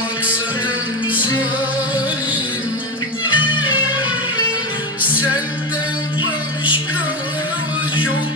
maksadım zalim Senden başka yok